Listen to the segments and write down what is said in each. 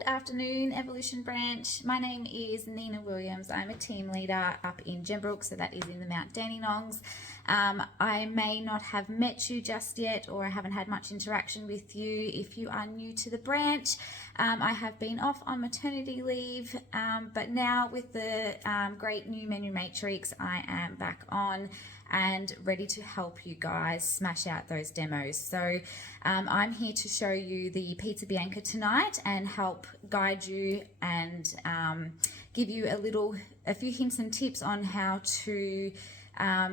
Good afternoon, Evolution Branch. My name is Nina Williams. I'm a team leader up in Gembrook, so that is in the Mount Dandenongs. I may not have met you just yet, or I haven't had much interaction with you. If you are new to the branch, I have been off on maternity leave, but now with the great new menu matrix, I am back on and ready to help you guys smash out those demos. So I'm here to show you the Pizza Bianca tonight and help guide you and give you a few hints and tips on how to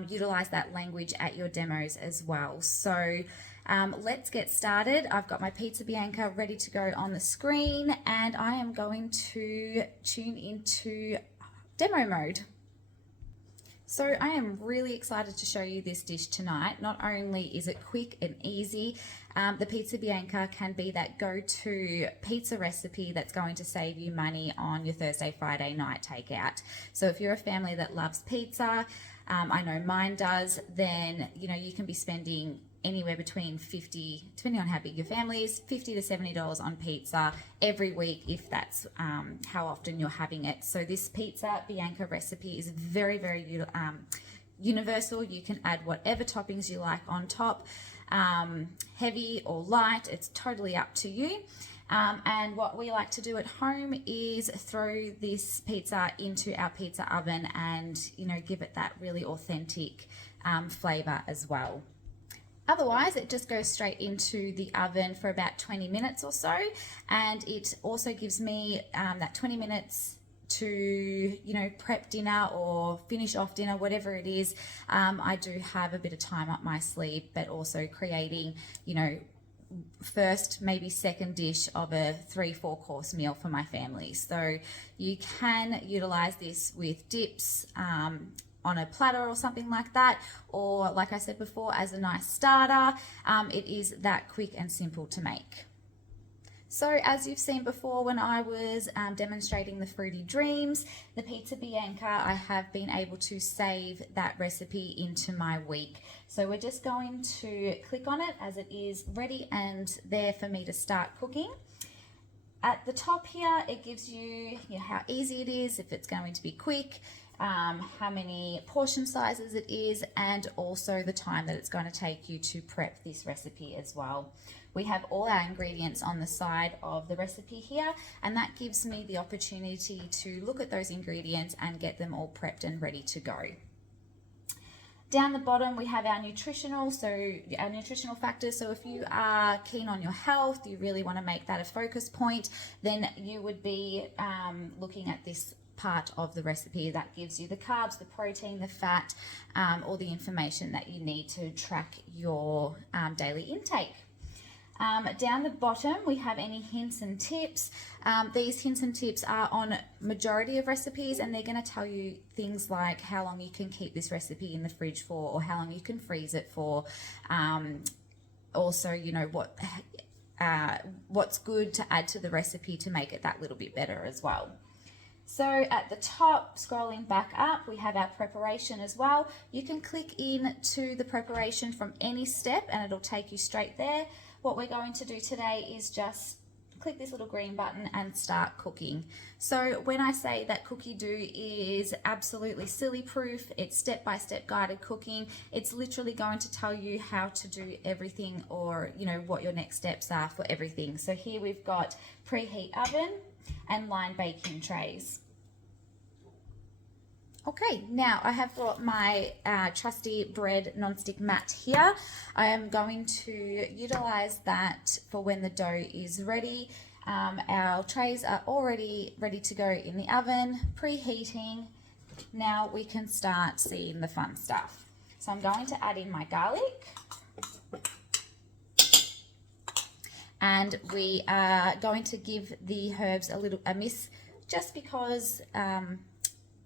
utilize that language at your demos as well. So let's get started. I've got my Pizza Bianca ready to go on the screen, and I am going to tune into demo mode. So I am really excited to show you this dish tonight. Not only is it quick and easy, the Pizza Bianca can be that go-to pizza recipe that's going to save you money on your Thursday, Friday night takeout. So if you're a family that loves pizza, I know mine does, then you can be spending anywhere between $50, depending on how big your family is, $50 to $70 on pizza every week if that's how often you're having it. So this Pizza Bianca recipe is very, very universal. You can add whatever toppings you like on top, heavy or light, it's totally up to you. And what we like to do at home is throw this pizza into our pizza oven and give it that really authentic flavor as well. Otherwise, it just goes straight into the oven for about 20 minutes or so, and it also gives me that 20 minutes to prep dinner or finish off dinner, whatever it is. I do have a bit of time up my sleeve, but also creating first, maybe second dish of a 3-4 course meal for my family. So you can utilize this with dips on a platter or something like that, or like I said before, as a nice starter. It is that quick and simple to make. So as you've seen before when I was demonstrating the Fruity Dreams, the Pizza Bianca, I have been able to save that recipe into my week. So we're just going to click on it as it is ready and there for me to start cooking. At the top here, it gives you, how easy it is, if it's going to be quick, how many portion sizes it is, and also the time that it's going to take you to prep this recipe as well. We have all our ingredients on the side of the recipe here, and that gives me the opportunity to look at those ingredients and get them all prepped and ready to go. Down the bottom, we have our nutritional factors. So if you are keen on your health, you really want to make that a focus point, then you would be looking at this part of the recipe that gives you the carbs, the protein, the fat, all the information that you need to track your daily intake. Down the bottom, we have any hints and tips. These hints and tips are on majority of recipes, and they're going to tell you things like how long you can keep this recipe in the fridge for, or how long you can freeze it for. Also, what's good to add to the recipe to make it that little bit better as well. So at the top, scrolling back up, we have our preparation as well. You can click in to the preparation from any step and it'll take you straight there. What we're going to do today is just click this little green button and start cooking. So when I say that Cookie Do is absolutely silly proof, it's step-by-step guided cooking, it's literally going to tell you how to do everything, or what your next steps are for everything. So here we've got preheat oven and line baking trays. Okay, now I have got my trusty bread non-stick mat here. I am going to utilize that for when the dough is ready. Our trays are already ready to go in the oven, preheating. Now we can start seeing the fun stuff. So I'm going to add in my garlic. And we are going to give the herbs a miss, just because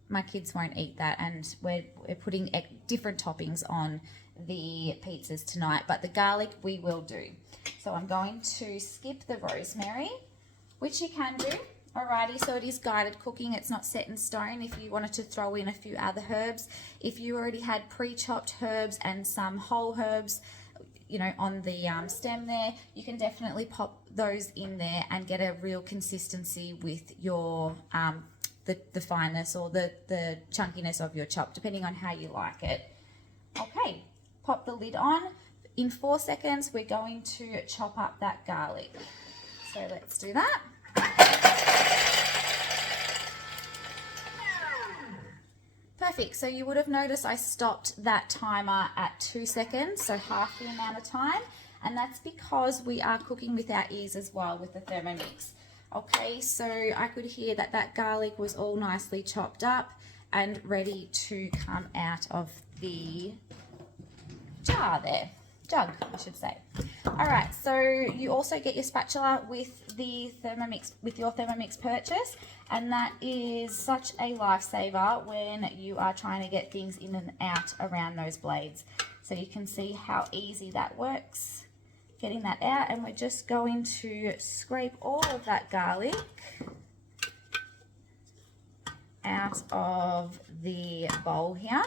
my kids won't eat that, and we're putting different toppings on the pizzas tonight, but the garlic we will do. So I'm going to skip the rosemary, which you can do. Alrighty, so it is guided cooking, it's not set in stone if you wanted to throw in a few other herbs. If you already had pre-chopped herbs and some whole herbs, you know, on the stem there, you can definitely pop those in there and get a real consistency with your the fineness or the chunkiness of your chop, depending on how you like it. Okay, pop the lid on. In 4 seconds, we're going to chop up that garlic. So let's do that. Perfect. So you would have noticed I stopped that timer at 2 seconds, so half the amount of time. And that's because we are cooking with our ears as well with the Thermomix. Okay, so I could hear that that garlic was all nicely chopped up and ready to come out of the jug, I should say. All right, so you also get your spatula with the Thermomix, with your Thermomix purchase, and that is such a lifesaver when you are trying to get things in and out around those blades. So you can see how easy that works, getting that out, and we're just going to scrape all of that garlic out of the bowl here.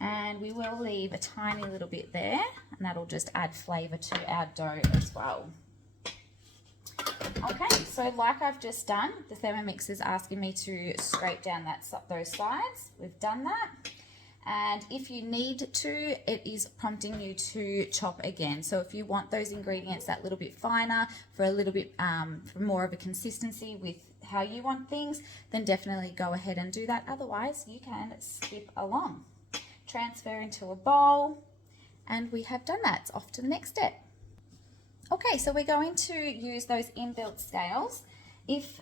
And we will leave a tiny little bit there, and that'll just add flavour to our dough as well. Okay, so like I've just done, the Thermomix is asking me to scrape down those sides. We've done that. And if you need to, it is prompting you to chop again. So if you want those ingredients that little bit finer, for a little bit for more of a consistency with how you want things, then definitely go ahead and do that. Otherwise, you can skip along. Transfer into a bowl, and we have done that. It's off to the next step. Okay, so we're going to use those inbuilt scales. If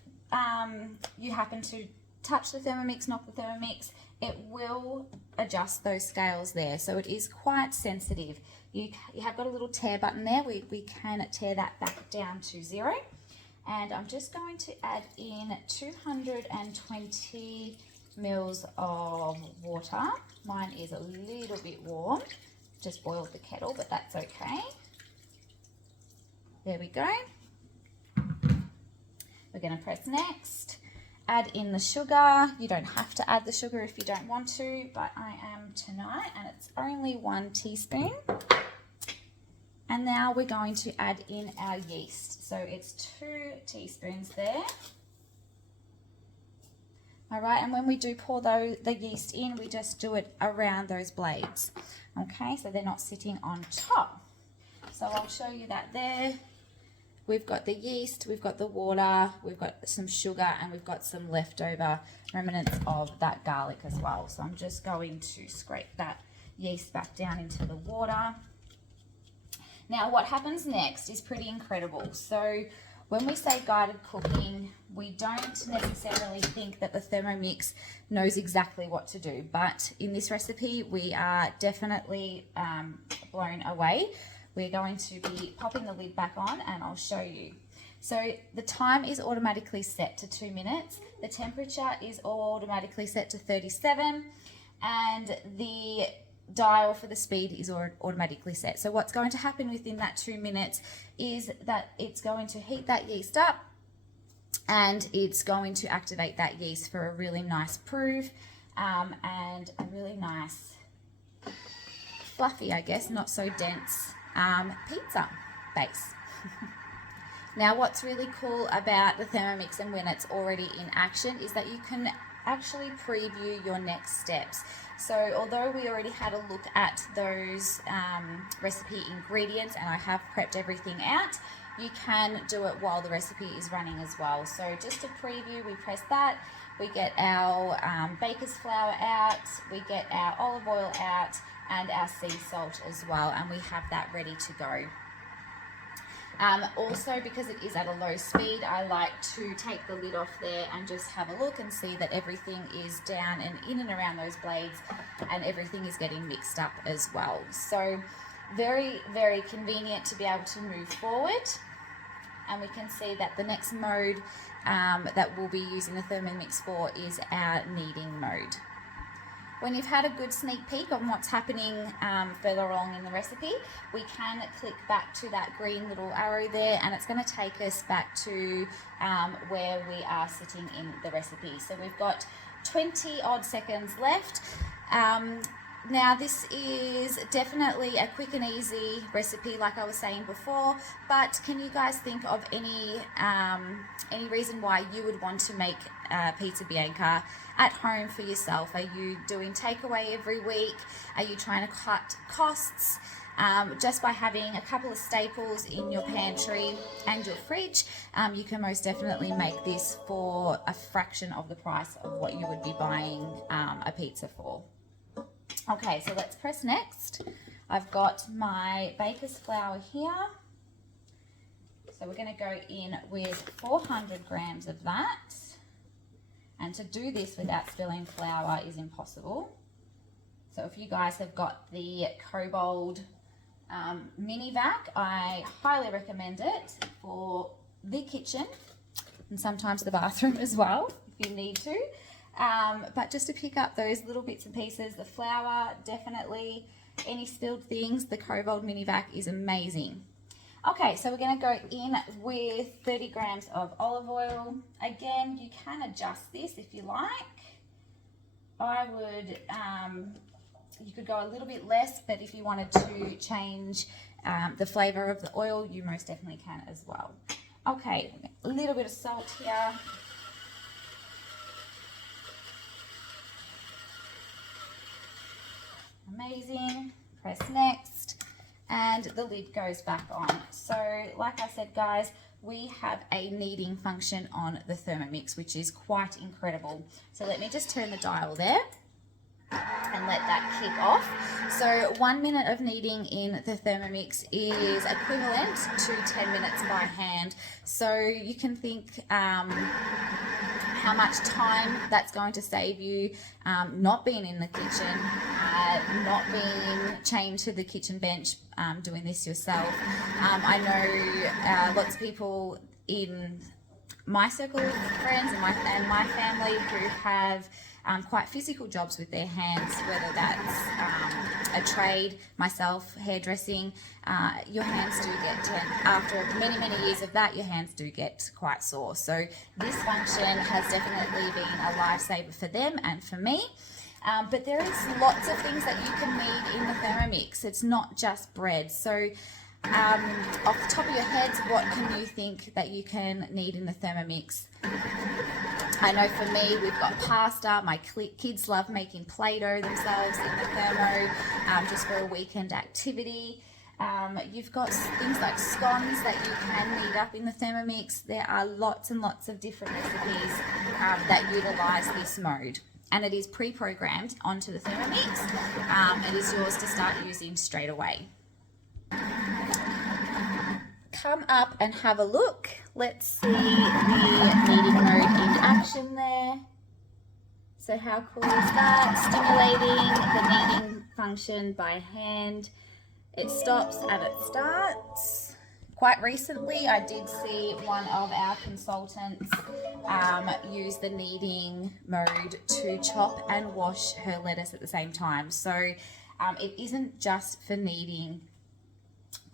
you happen to touch the Thermomix, knock the Thermomix, it will adjust those scales there. So it is quite sensitive. You have got a little tear button there. We can tear that back down to 0. And I'm just going to add in 220 mils of water. Mine is a little bit warm. Just boiled the kettle, but that's okay. There we go. We're going to press next. Add in the sugar. You don't have to add the sugar if you don't want to, but I am tonight, and it's only 1 teaspoon. And now we're going to add in our yeast. So it's 2 teaspoons there. All right, and when we do pour the yeast in, we just do it around those blades. Okay, so they're not sitting on top. So I'll show you that there. We've got the yeast, we've got the water, we've got some sugar, and we've got some leftover remnants of that garlic as well. So I'm just going to scrape that yeast back down into the water. Now what happens next is pretty incredible. So when we say guided cooking, we don't necessarily think that the Thermomix knows exactly what to do, but in this recipe we are definitely blown away. We're going to be popping the lid back on, and I'll show you. So the time is automatically set to 2 minutes. The temperature is automatically set to 37, and the dial for the speed is automatically set. So what's going to happen within that 2 minutes is that it's going to heat that yeast up, and it's going to activate that yeast for a really nice proof and a really nice fluffy, I guess, not so dense pizza base. Now what's really cool about the Thermomix and when it's already in action is that you can actually preview your next steps. So although we already had a look at those recipe ingredients and I have prepped everything out, you can do it while the recipe is running as well. So just to preview, we press that, we get our baker's flour out, we get our olive oil out, and our sea salt as well, and we have that ready to go. Also, because it is at a low speed, I like to take the lid off there and just have a look and see that everything is down and in and around those blades, and everything is getting mixed up as well. So very, very convenient to be able to move forward. And we can see that the next mode that we'll be using the Thermomix for is our kneading mode. When you've had a good sneak peek on what's happening further along in the recipe, we can click back to that green little arrow there, and it's going to take us back to where we are sitting in the recipe. So we've got 20 odd seconds left. Now this is definitely a quick and easy recipe like I was saying before, but can you guys think of any reason why you would want to make pizza Bianca at home for yourself? Are you doing takeaway every week? Are you trying to cut costs? Just by having a couple of staples in your pantry and your fridge, you can most definitely make this for a fraction of the price of what you would be buying a pizza for. Okay, so let's press next. I've got my baker's flour here. So we're going to go in with 400 grams of that. And to do this without spilling flour is impossible. So if you guys have got the Kobold mini vac, I highly recommend it for the kitchen and sometimes the bathroom as well if you need to. But just to pick up those little bits and pieces, the flour, definitely, any spilled things, the Kobold mini vac is amazing. Okay, so we're going to go in with 30 grams of olive oil. Again, you can adjust this if you like. I would, you could go a little bit less, but if you wanted to change the flavor of the oil, you most definitely can as well. Okay, a little bit of salt here. Amazing. Press next, and the lid goes back on. So like I said, guys, we have a kneading function on the Thermomix, which is quite incredible. So let me just turn the dial there and let that kick off. So 1 minute of kneading in the Thermomix is equivalent to 10 minutes by hand. So you can think how much time that's going to save you, not being in the kitchen, not being chained to the kitchen bench, doing this yourself. I know lots of people in my circle of friends and my family who have quite physical jobs with their hands, whether that's a trade, myself, hairdressing. Your hands do get, after many, many years of that, your hands do get quite sore. So this function has definitely been a lifesaver for them and for me. But there is lots of things that you can knead in the Thermomix. It's not just bread. So off the top of your heads, what can you think that you can knead in the Thermomix? I know for me, we've got pasta. My kids love making Play-Doh themselves in the thermo, just for a weekend activity. You've got things like scones that you can knead up in the Thermomix. There are lots and lots of different recipes that utilize this mode. And it is pre-programmed onto the Thermomix. It is yours to start using straight away. Come up and have a look. Let's see the kneading mode in action there. So how cool is that? Stimulating the kneading function by hand. It stops and it starts. Quite recently, I did see one of our consultants use the kneading mode to chop and wash her lettuce at the same time. So it isn't just for kneading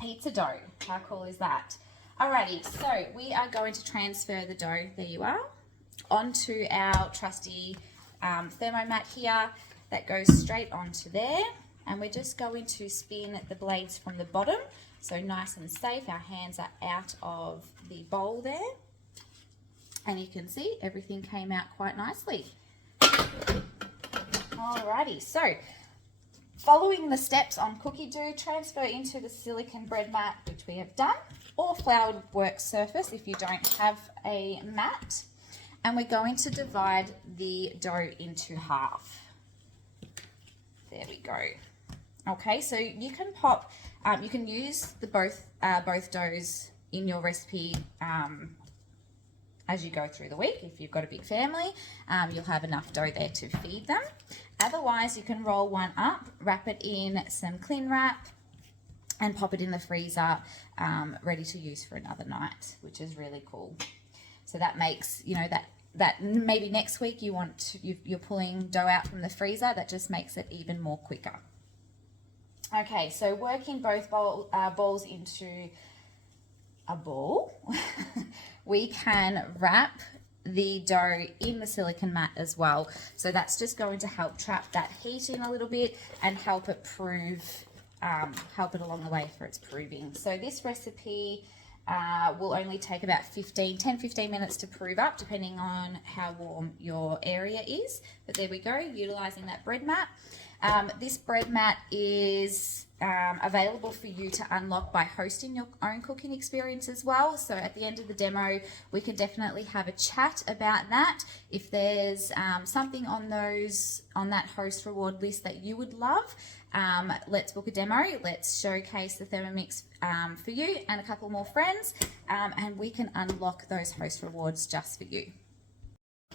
pizza dough. How cool is that? Alrighty, so we are going to transfer the dough, there you are, onto our trusty thermomat here that goes straight onto there. And we're just going to spin the blades from the bottom, so nice and safe. Our hands are out of the bowl there. And you can see everything came out quite nicely. Alrighty, so following the steps on cookie dough, transfer into the silicone bread mat, which we have done, or floured work surface if you don't have a mat. And we're going to divide the dough into half. There we go. Okay, so you can pop, you can use the both doughs in your recipe as you go through the week. If you've got a big family, you'll have enough dough there to feed them. Otherwise, you can roll one up, wrap it in some cling wrap, and pop it in the freezer, ready to use for another night, which is really cool. So that makes, you know, that maybe next week you're pulling dough out from the freezer, that just makes it even more quicker. Okay, so working both balls into a ball, we can wrap the dough in the silicone mat as well. So that's just going to help trap that heat in a little bit and help it help it along the way for its proving. So this recipe will only take about 10-15 minutes to prove up, depending on how warm your area is. But there we go, utilizing that bread mat. This bread mat is available for you to unlock by hosting your own cooking experience as well. So at the end of the demo, we can definitely have a chat about that. If there's something on that host reward list that you would love, let's book a demo. Let's showcase the Thermomix for you and a couple more friends, and we can unlock those host rewards just for you.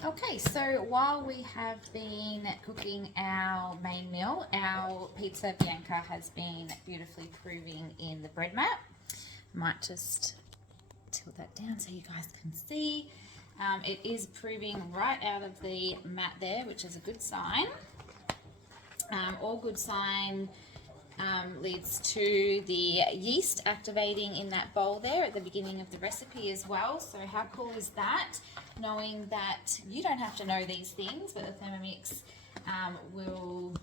Okay, so while we have been cooking our main meal, our pizza Bianca has been beautifully proving in the bread mat. Might just tilt that down so you guys can see. It is proving right out of the mat there, which is a good sign. All good sign leads to the yeast activating in that bowl there at the beginning of the recipe as well. So how cool is that? Knowing that you don't have to know these things, but the Thermomix will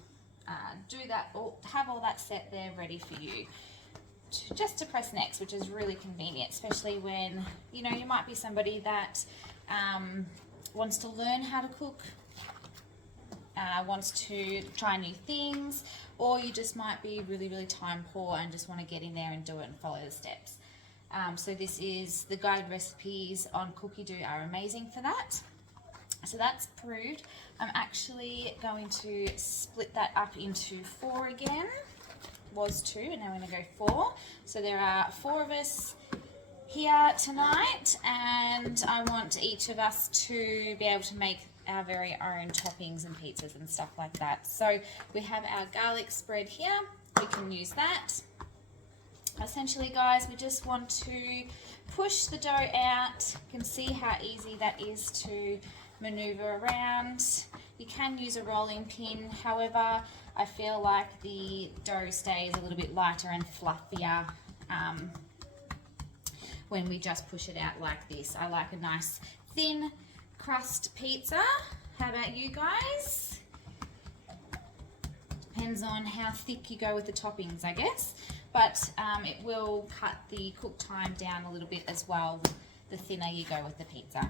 do that, or have all that set there ready for you just to press next, which is really convenient, especially when you might be somebody that wants to learn how to cook, wants to try new things, or you just might be really time poor and just want to get in there and do it and follow the steps. So this is the guided recipes on Cookie Dough are amazing for that. So that's proved. I'm actually going to split that up into 4 again. Was 2 and now we're going to go 4. So there are 4 of us here tonight, and I want each of us to be able to make our very own toppings and pizzas and stuff like that. So we have our garlic spread here. We can use that. Essentially, guys, we just want to push the dough out. You can see how easy that is to maneuver around. You can use a rolling pin, however, I feel like the dough stays a little bit lighter and fluffier when we just push it out like this. I like a nice thin crust pizza. How about you guys? Depends on how thick you go with the toppings, I guess. But it will cut the cook time down a little bit as well, the thinner you go with the pizza.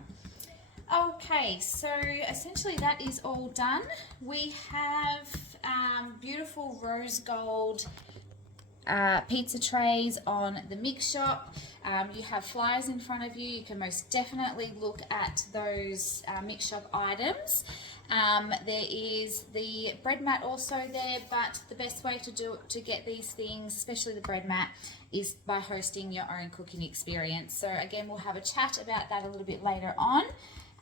Okay, so essentially that is all done. We have beautiful rose gold pizza trays on the mix shop. You have flyers in front of you. You can most definitely look at those mix shop items. There is the bread mat also there, but the best way to get these things, especially the bread mat, is by hosting your own cooking experience. So again, we'll have a chat about that a little bit later on.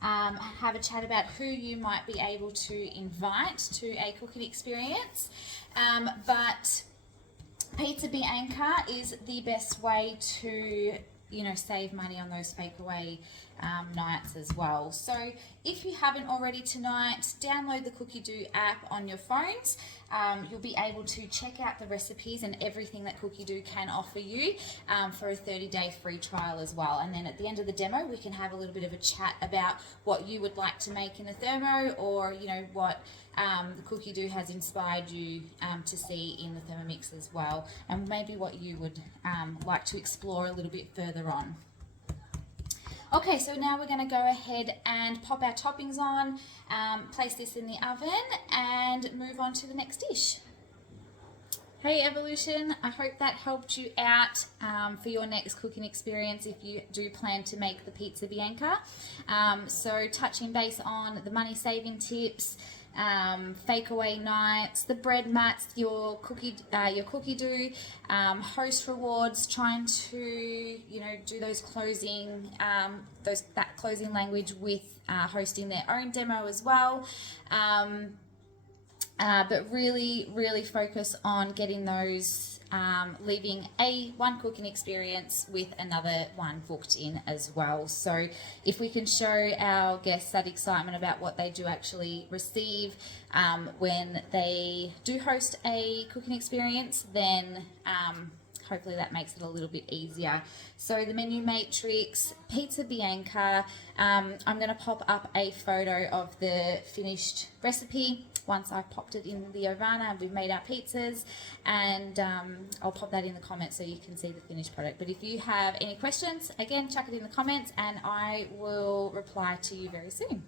Have a chat about who you might be able to invite to a cooking experience. But Pizza Bianca is the best way to, save money on those fake away nights as well. So if you haven't already tonight, download the Cookie Dough app on your phones. You'll be able to check out the recipes and everything that Cookie Dough can offer you for a 30-day free trial as well. And then at the end of the demo, we can have a little bit of a chat about what you would like to make in a thermo, or what the Cookie Dough has inspired you to see in the Thermomix as well, and maybe what you would like to explore a little bit further on. Okay, so now we're going to go ahead and pop our toppings on, place this in the oven, and move on to the next dish. Hey Evolution, I hope that helped you out for your next cooking experience if you do plan to make the Pizza Bianca. So touching base on the money saving tips, fake away nights, the bread mats, your cookie dough, host rewards, trying to do those closing that closing language with hosting their own demo as well. But really focus on getting those, leaving one cooking experience with another one booked in as well. So if we can show our guests that excitement about what they do actually receive when they do host a cooking experience, then hopefully that makes it a little bit easier. So the menu matrix, pizza Bianca, I'm going to pop up a photo of the finished recipe once I've popped it in the Ovana and we've made our pizzas, and I'll pop that in the comments so you can see the finished product. But if you have any questions, again, chuck it in the comments and I will reply to you very soon.